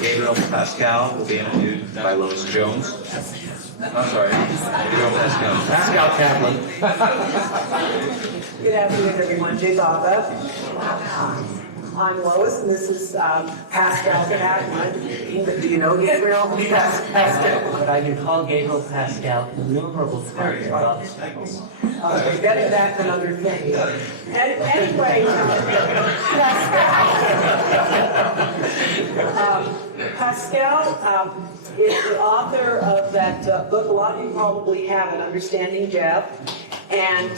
Gabriel Pascal will be introduced by Lois Jones. I'm sorry, Gabriel Pascal. Pascal Kaplan. Good afternoon, everyone. Jay Baba. I'm Lois, and this is Pascal Kaplan. Do you know Gabriel? Yes, Pascal. But I've been called Gabriel Pascal innumerable times. Okay, better that than other things. And anyway, Pascal is the author of that book. A lot of you probably have it, Understanding Jeff. And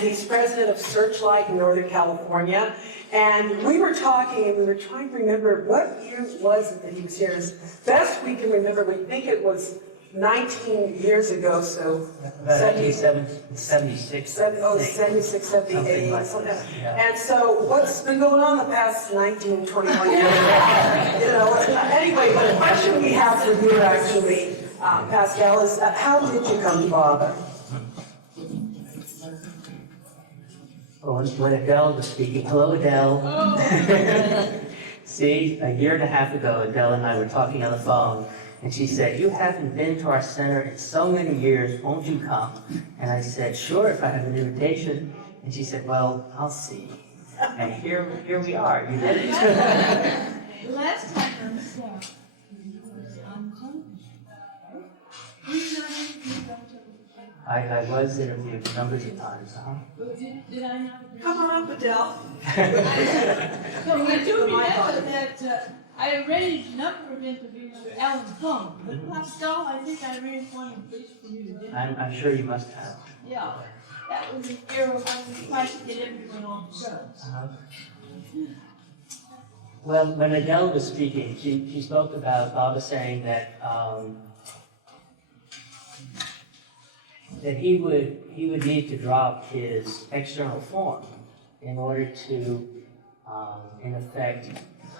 he's president of Searchlight in Northern California. And we were talking, and we were trying to remember what year was it that he was here. As best we can remember, we think it was 19 years ago, so 76. 76, 78. Like And so what's been going on the past 19, 21 years? Anyway, the question we have for you actually, Pascal, is how did you come to Baba? When Adele was speaking, hello Adele. See, a year and a half ago, Adele and I were talking on the phone, and she said, "You haven't been to our center in so many years, won't you come?" And I said, "Sure, if I have an invitation." And she said, "Well, I'll see." And here we are. You did it. Last time I was there, I was interviewed numbers of times, Did I not? Come on up, Adele. So I do remember that I arranged a number of interviews with Alan Cohn, but Pascal, I think I arranged one in place for you, didn't I? I'm sure you must have. Yeah, that was an era when we tried to get everyone on the show. Well, when Adele was speaking, she spoke about Baba saying that that he would need to drop his external form in order to, in effect,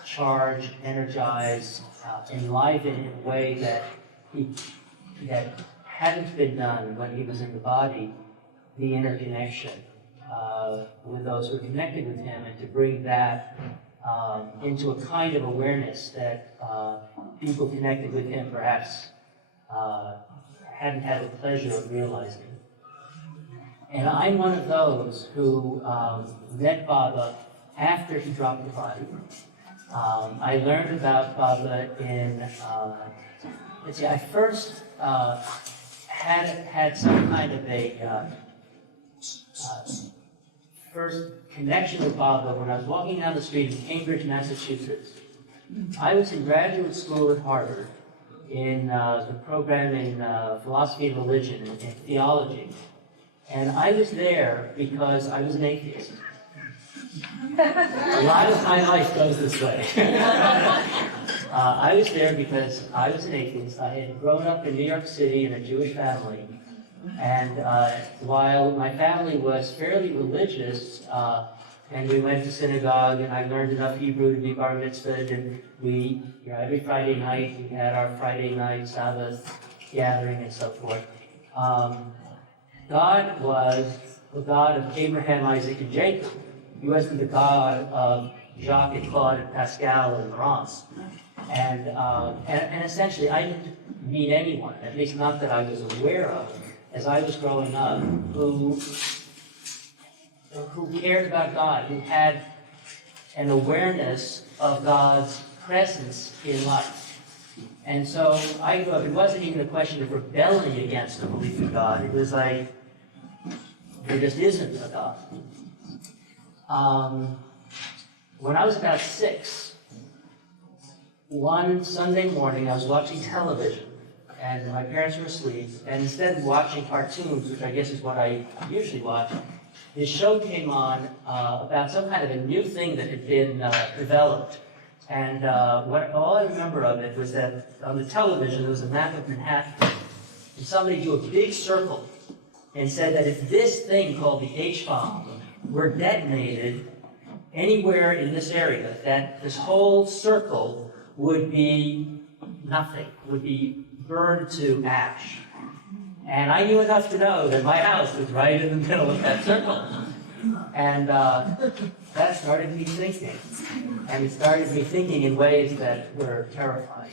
charge, energize, enliven in a way that hadn't been done when he was in the body, the interconnection with those who were connected with him, and to bring that into a kind of awareness that people connected with him perhaps hadn't had the pleasure of realizing. And I'm one of those who met Baba after he dropped the body. I learned about Baba in, let's see, I first had some kind of a first connection with Baba when I was walking down the street in Cambridge, Massachusetts. I was in graduate school at Harvard in the program in philosophy and religion and theology. And I was there because I was an atheist. A lot of my life goes this way. I was there because I was an atheist. I had grown up in New York City in a Jewish family. And while my family was fairly religious, and we went to synagogue, and I learned enough Hebrew to be bar mitzvahed, and we, every Friday night, we had our Friday night Sahavas gathering and so forth. God was the God of Abraham, Isaac, and Jacob. He wasn't the God of Jacques and Claude and Pascal and Laurence. And essentially, I didn't meet anyone, at least not that I was aware of, as I was growing up, who cared about God, who had an awareness of God's presence in life. And so I grew up, it wasn't even a question of rebelling against the belief in God. It was like, there just isn't a God. When I was about 6, one Sunday morning I was watching television, and my parents were asleep, and instead of watching cartoons, which I guess is what I usually watch, this show came on about some kind of a new thing that had been developed. And all I remember of it was that on the television there was a map of Manhattan, and somebody drew a big circle and said that if this thing called the H-bomb were detonated anywhere in this area, that this whole circle would be nothing, would be burned to ash. And I knew enough to know that my house was right in the middle of that circle. And that started me thinking. And it started me thinking in ways that were terrifying.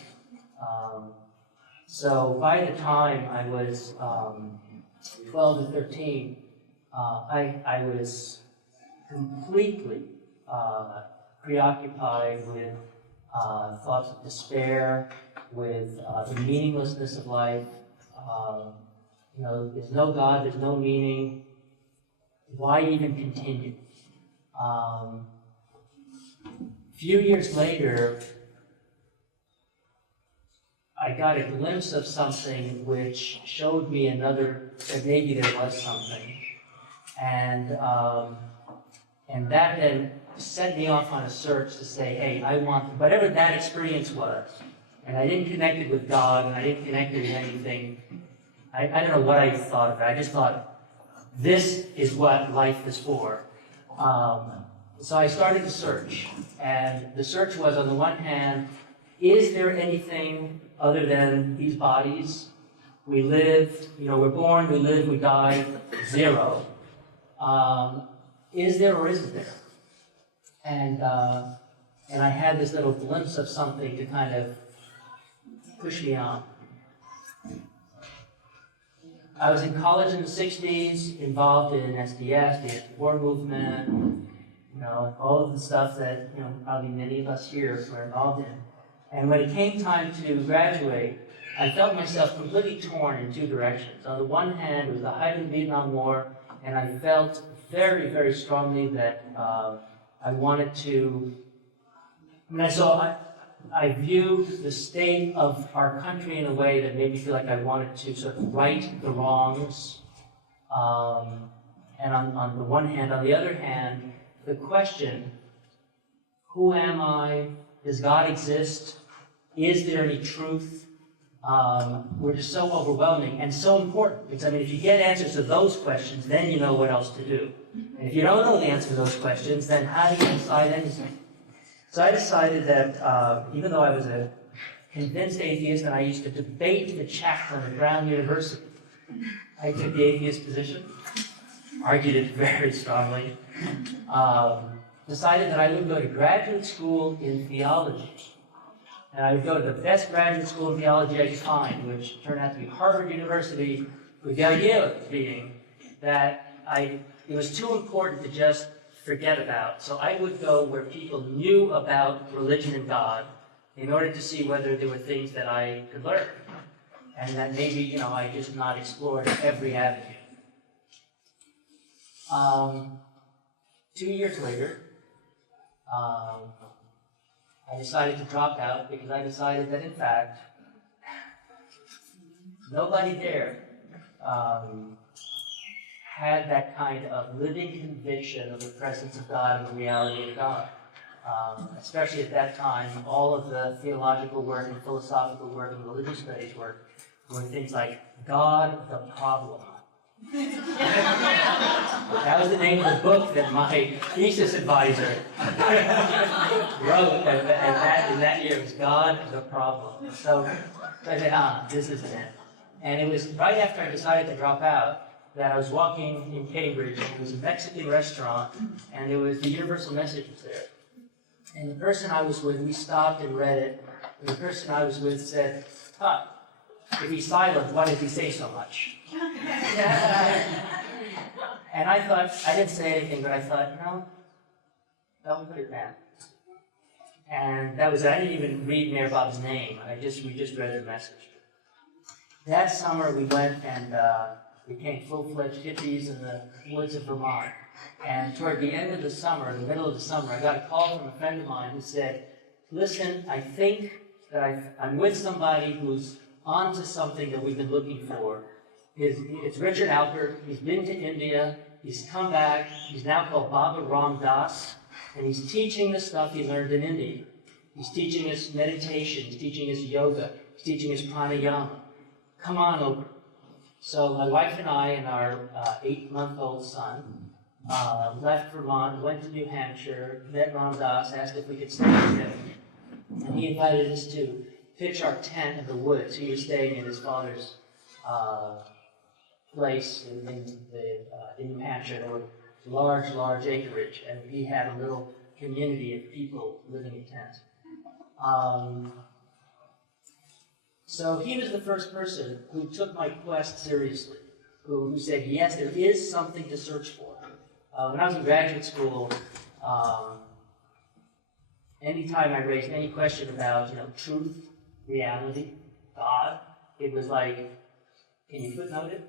So by the time I was 12 to 13, I was completely preoccupied with thoughts of despair, with the meaninglessness of life. There's no God, there's no meaning. Why even continue? A few years later, I got a glimpse of something which showed me that maybe there was something. And that then set me off on a search to say, hey, I want whatever that experience was. And I didn't connect it with God, and I didn't connect it with anything. I don't know what I thought of it. I just thought, this is what life is for. So I started to search. And the search was, on the one hand, is there anything other than these bodies? We live, we're born, we live, we die, zero. Is there or isn't there? And I had this little glimpse of something to kind of push me on. I was in college in the 60s, involved in SDS, the anti-war movement, all of the stuff that, probably many of us here were involved in. And when it came time to graduate, I felt myself completely torn in two directions. On the one hand, it was the height of the Vietnam War, and I felt very, very strongly that I wanted to, I viewed the state of our country in a way that made me feel like I wanted to sort of right the wrongs. And on the one hand, on the other hand, the question, who am I? Does God exist? Is there any truth? Were just so overwhelming and so important. Because, if you get answers to those questions, then you know what else to do. And if you don't know the answer to those questions, then how do you decide anything? So I decided that even though I was a convinced atheist and I used to debate the chaplain at Brown University, I took the atheist position, argued it very strongly, decided that I would go to graduate school in theology. And I would go to the best graduate school in theology I could find, which turned out to be Harvard University, with the idea being that it was too important to just forget about. So I would go where people knew about religion and God in order to see whether there were things that I could learn. And that maybe, I just not explored every avenue. 2 years later, I decided to drop out because I decided that, in fact, nobody there had that kind of living conviction of the presence of God and the reality of God. Especially at that time, all of the theological work and philosophical work and religious studies work were things like God the Problem. That was the name of the book that my thesis advisor wrote in that year. It was God the Problem. So I said, this isn't it. And it was right after I decided to drop out that I was walking in Cambridge, and it was a Mexican restaurant, and there was the Universal Message was there. And the person I was with, we stopped and read it, and the person I was with said, if he's silent, why does he say so much? And I thought, I didn't say anything, but I thought, don't put it down. And that was it. I didn't even read Meher Baba's name. We just read the message. That summer we went and became full-fledged hippies in the woods of Vermont. And toward the end of the summer, the middle of the summer, I got a call from a friend of mine who said, listen, I think that I'm with somebody who's onto something that we've been looking for. It's Richard Alpert. He's been to India. He's come back. He's now called Baba Ram Das. And he's teaching the stuff he learned in India. He's teaching us meditation. He's teaching us yoga. He's teaching us pranayama. Come on over. So my wife and I and our 8-month-old son left Vermont, went to New Hampshire, met Ram Das, asked if we could stay with him. And he invited us to pitch our tent in the woods. He was staying in his father's place in New Hampshire. There were large acreage, and he had a little community of people living in tents. So he was the first person who took my quest seriously, who said, yes, there is something to search for. When I was in graduate school, anytime I raised any question about, truth, reality, God, it was like, can you footnote it?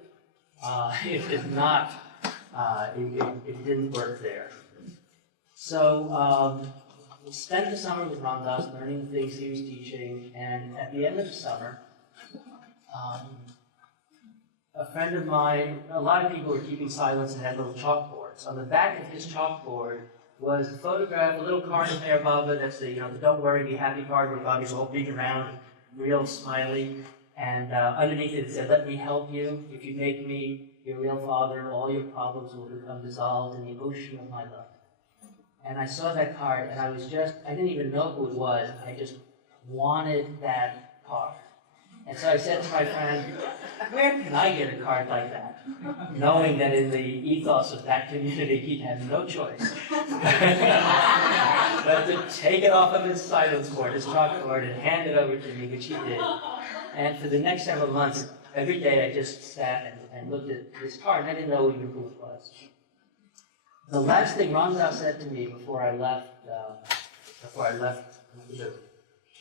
It did not, it didn't work there. So we spent the summer with Ramdas, learning the things he was teaching, and at the end of the summer, a friend of mine, a lot of people were keeping silence and had little chalkboards. On the back of his chalkboard was a photograph, a little card of Meher Baba, that's the, the don't worry, be happy card, where Bobby's all big around, real smiley, and underneath it said, let me help you. If you make me your real father, all your problems will become dissolved in the ocean of my love. And I saw that card, and I didn't even know who it was. I just wanted that card. And so I said to my friend, where can I get a card like that? Knowing that in the ethos of that community, he'd have no choice but to take it off of his silence board, his chalkboard, and hand it over to me, which he did. And for the next several months, every day I just sat and looked at this card, and I didn't know even who it was. The last thing Ramdas said to me before I left, the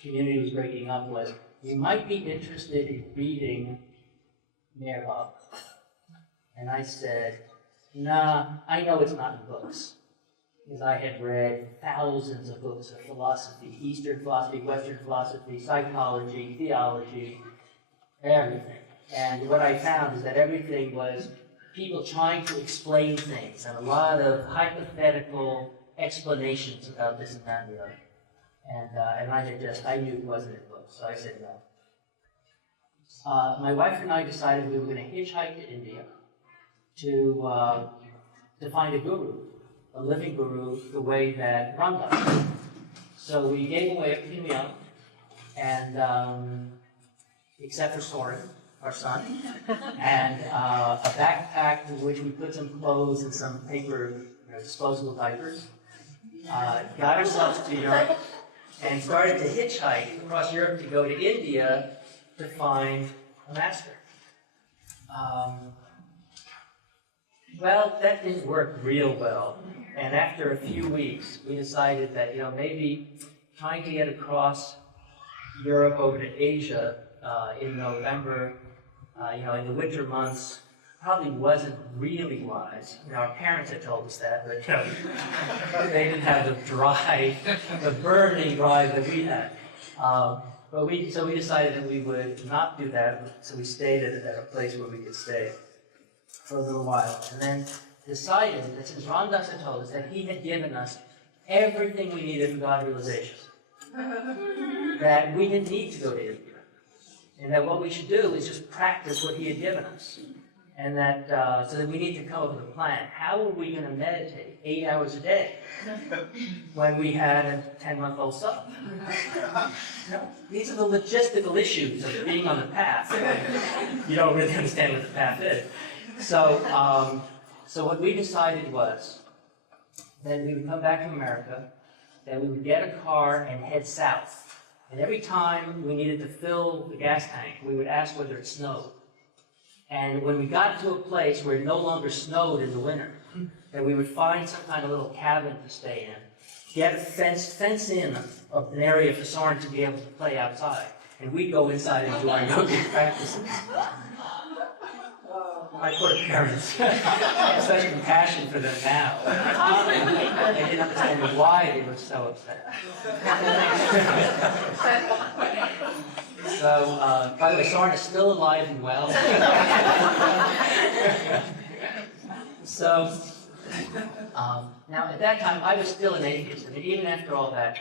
community was breaking up, was, you might be interested in reading Meher Baba. And I said, nah, I know it's not in books. Because I had read thousands of books of philosophy, Eastern philosophy, Western philosophy, psychology, theology, everything. And what I found is that everything was people trying to explain things, and a lot of hypothetical explanations about this and that and the other. And I knew it wasn't in books, so I said no. My wife and I decided we were going to hitchhike to India to find a guru, a living guru, the way that Ramdas did. So we gave away everything we owned, and except for Soren, our son, and a backpack in which we put some clothes and some paper, disposable diapers. Got ourselves to Europe and started to hitchhike across Europe to go to India to find a master. Well, that didn't work real well. And after a few weeks, we decided that, maybe trying to get across Europe over to Asia in November, in the winter months, probably wasn't really wise. Our parents had told us that, but they didn't have the burning drive that we had. So we decided that we would not do that, so we stayed at a place where we could stay for a little while, and then decided that since Ramdas had told us that he had given us everything we needed for God realization, that we didn't need to go to India, and that what we should do is just practice what he had given us. And that, so that we need to come up with a plan. How are we going to meditate 8 hours a day when we had a 10-month-old son? These are the logistical issues of being on the path. You don't really understand what the path is. So, so what we decided was that we would come back to America, that we would get a car and head south. And every time we needed to fill the gas tank, we would ask whether it snowed. And when we got to a place where it no longer snowed in the winter, that we would find some kind of little cabin to stay in, get a fence in an area for Soren to be able to play outside, and we'd go inside and do our yogic practices. My poor parents. I have such compassion for them now. I didn't understand why they were so upset. So, by the way, Soren is still alive and well. So, now at that time, I was still an atheist. I mean, even after all that,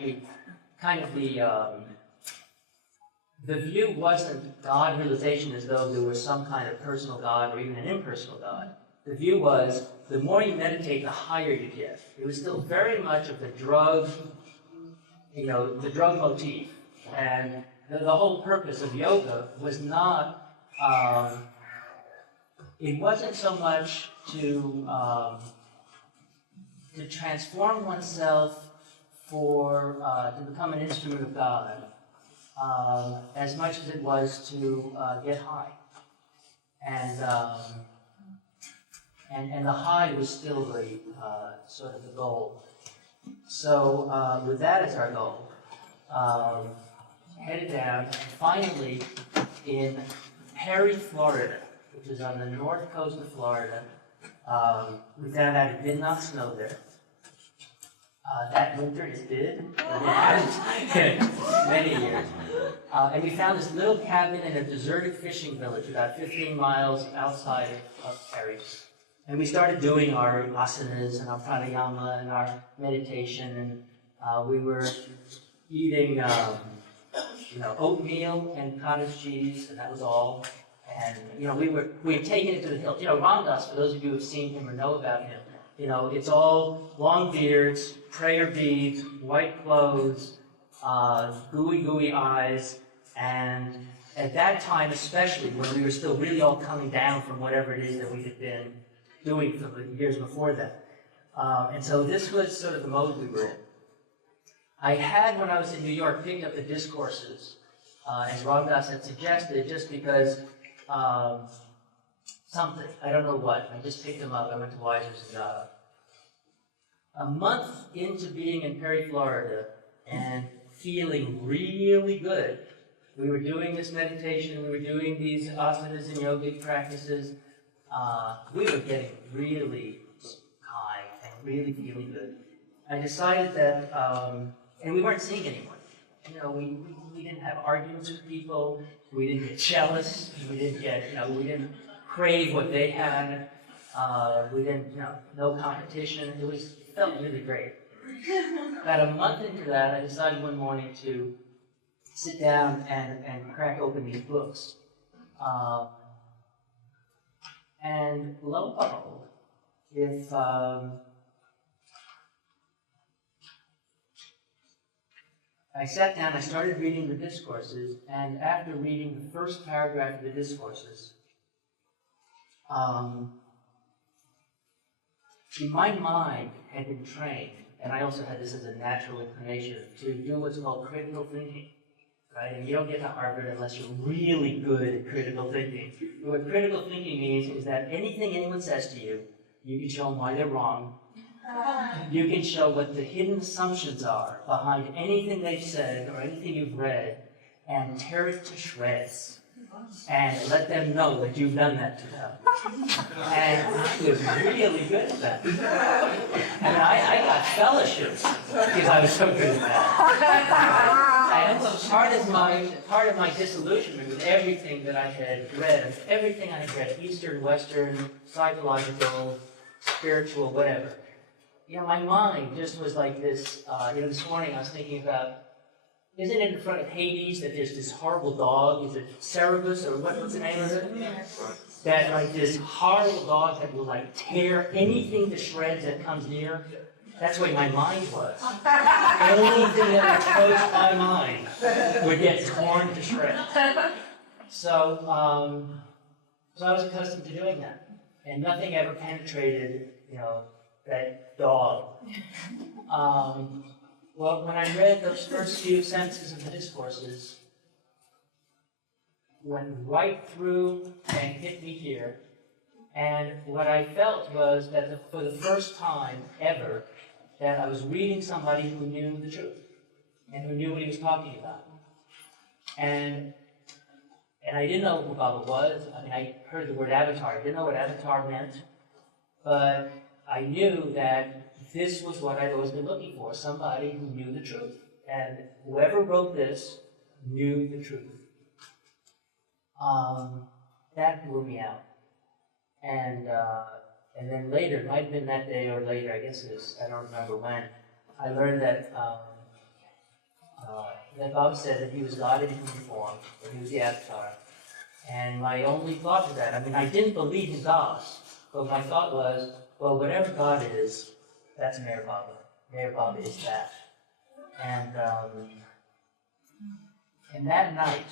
the view wasn't God realization as though there was some kind of personal God or even an impersonal God. The view was, the more you meditate, the higher you get. It was still very much of the drug, the drug motif. And the whole purpose of yoga was not, it wasn't so much to to transform oneself to become an instrument of God, as much as it was to get high. And the high was still the sort of the goal. So with that as our goal, headed down, and finally in Perry, Florida, which is on the north coast of Florida, we found out it did not snow there. That winter it did, but it hadn't in many years. And we found this little cabin in a deserted fishing village about 15 miles outside of Perry. And we started doing our asanas and our pranayama and our meditation, and we were eating oatmeal and cottage cheese, and that was all. And we had taken it to the hill. Ramdas, for those of you who have seen him or know about him, it's all long beards, prayer beads, white clothes, gooey eyes, and at that time especially, when we were still really all coming down from whatever it is that we had been doing for the years before that. And so this was sort of the mode we were in. I had, when I was in New York, picked up the discourses, as Ramdas had suggested, just because something, I don't know what, I just picked them up. I went to Weiser's and got them. A month into being in Perry, Florida, and feeling really good, we were doing this meditation, we were doing these asanas and yogic practices. We were getting really high and really feeling good. I decided that, and we weren't seeing anyone. We didn't have arguments with people. We didn't get jealous. We didn't we didn't crave what they had. We didn't, no competition. It felt really great. About a month into that, I decided one morning to sit down and crack open these books. And lo and behold, if I sat down, I started reading the discourses, and after reading the first paragraph of the discourses, my mind had been trained, and I also had this as a natural inclination, to do what's called critical thinking. Right? And you don't get to Harvard unless you're really good at critical thinking. But what critical thinking means is that anything anyone says to you, you can show them why they're wrong. You can show what the hidden assumptions are behind anything they've said or anything you've read, and tear it to shreds. And let them know that you've done that to them. And I was really good at that. And I got fellowships because I was so good at that. And part of my disillusionment with everything that I had read, everything I had read, Eastern, Western, psychological, spiritual, whatever. My mind just was like this. This morning I was thinking about, isn't it in front of Hades that there's this horrible dog? Is it Sahavas, or what's the name of it? That this horrible dog that will tear anything to shreds that comes near. That's where my mind was. Anything that approached my mind would get torn to shreds. So I was accustomed to doing that, and nothing ever penetrated, that dog. Well, when I read those first few sentences of the discourses, went right through and hit me here. And what I felt was that for the first time ever, that I was reading somebody who knew the truth and who knew what he was talking about. And I didn't know who Baba was. I heard the word avatar. I didn't know what avatar meant, but I knew that this was what I'd always been looking for, somebody who knew the truth. And whoever wrote this knew the truth. That blew me out. And then later, it might have been that day or later, I guess it was, I don't remember when, I learned that Baba said that he was God in human form, that he was the avatar. And my only thought to that, I didn't believe in God, but my thought was, well, whatever God is, that's Meher Baba. Meher Baba is that. And that night,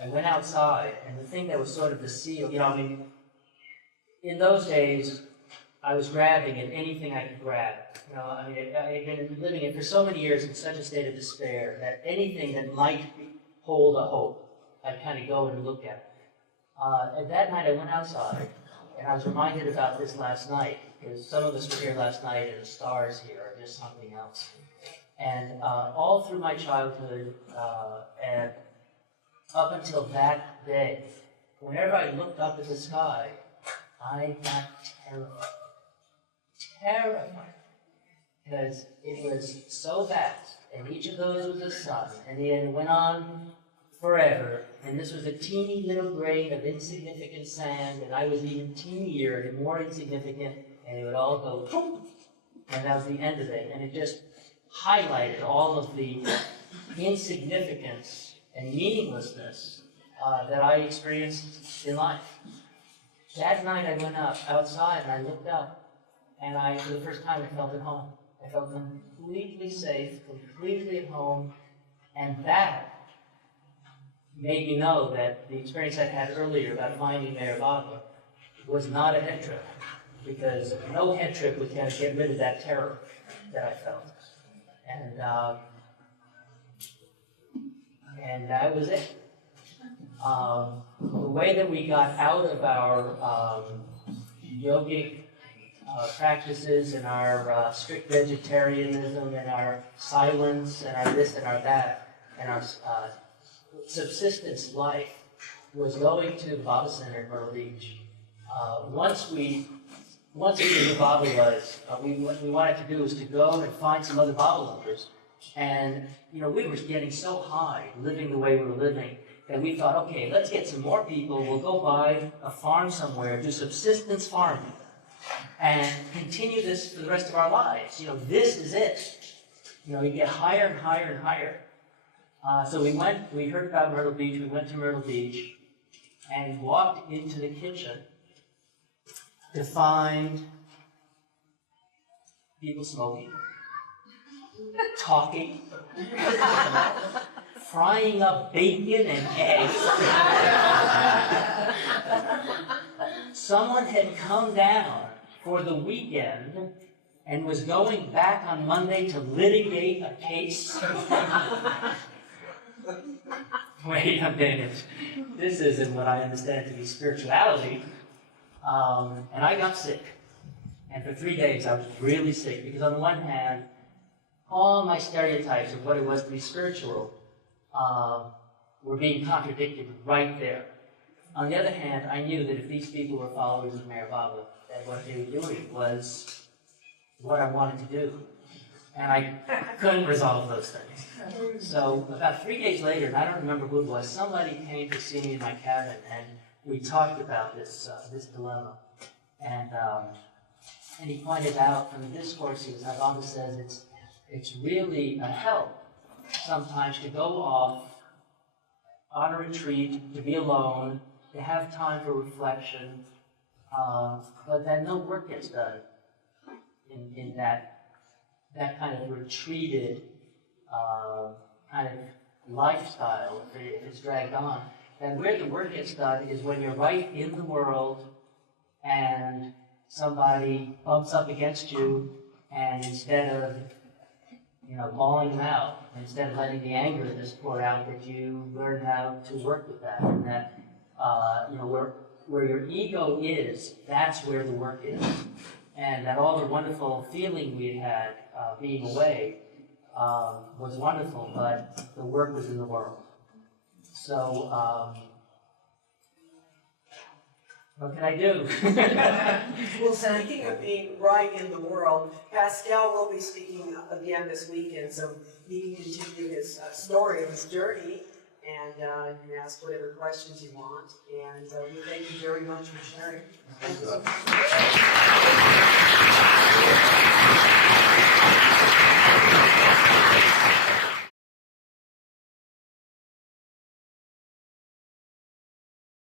I went outside, and the thing that was sort of the seal, in those days, I was grabbing at anything I could grab. You know, I mean, I had been living it for so many years in such a state of despair that anything that might hold a hope, I'd kind of go and look at. And that night I went outside, and I was reminded about this last night, because some of us were here last night, and the stars here are just something else. And all through my childhood, and up until that day, whenever I looked up at the sky, I got terrified. Terrified. Because it was so vast, and each of those was a sun, and it went on forever, and this was a teeny little grain of insignificant sand, and I was even teenier and more insignificant, and it would all go boom, and that was the end of it, and it just highlighted all of the insignificance and meaninglessness that I experienced in life. That night I went outside and I looked up, and for the first time, I felt at home. I felt completely safe, completely at home, and that made me know that the experience I had earlier about finding Meher Baba was not a head trip, because no head trip was going to get rid of that terror that I felt. And that was it. The way that we got out of our yogic practices and our strict vegetarianism and our silence and our this and our that and our subsistence life was going to the Baba Center in Myrtle Beach. Once we knew who Baba was, what we wanted to do was to go and find some other Baba lovers. And you know, we were getting so high, living the way we were living, that we thought, okay, let's get some more people. We'll go buy a farm somewhere, do subsistence farming, and continue this for the rest of our lives. You know, this is it. You know, you get higher and higher and higher. So we heard about Myrtle Beach, we went to Myrtle Beach, and walked into the kitchen to find people smoking, talking, frying up bacon and eggs. Someone had come down for the weekend and was going back on Monday to litigate a case. Wait a minute. This isn't what I understand to be spirituality. And I got sick. And for 3 days I was really sick, because on the one hand, all my stereotypes of what it was to be spiritual were being contradicted right there. On the other hand, I knew that if these people were followers of Meher Baba, that what they were doing was what I wanted to do. And I couldn't resolve those things. So about 3 days later, and I don't remember who it was, somebody came to see me in my cabin, and we talked about this dilemma. And he pointed out from the discourses how Baba says it's really a help sometimes to go off on a retreat, to be alone, to have time for reflection, but then no work gets done in that kind of retreated kind of lifestyle, if it's dragged on. And where the work gets done is when you're right in the world and somebody bumps up against you, and instead of bawling them out, instead of letting the anger just pour out, that you learn how to work with that, and that where your ego is, that's where the work is, and that all the wonderful feeling we had being away was wonderful, but the work was in the world. So what can I do? Well, speaking of being right in the world, Pascal will be speaking again this weekend, so he can continue his story, his journey, and you can ask whatever questions you want. And we thank you very much for sharing. Thank you.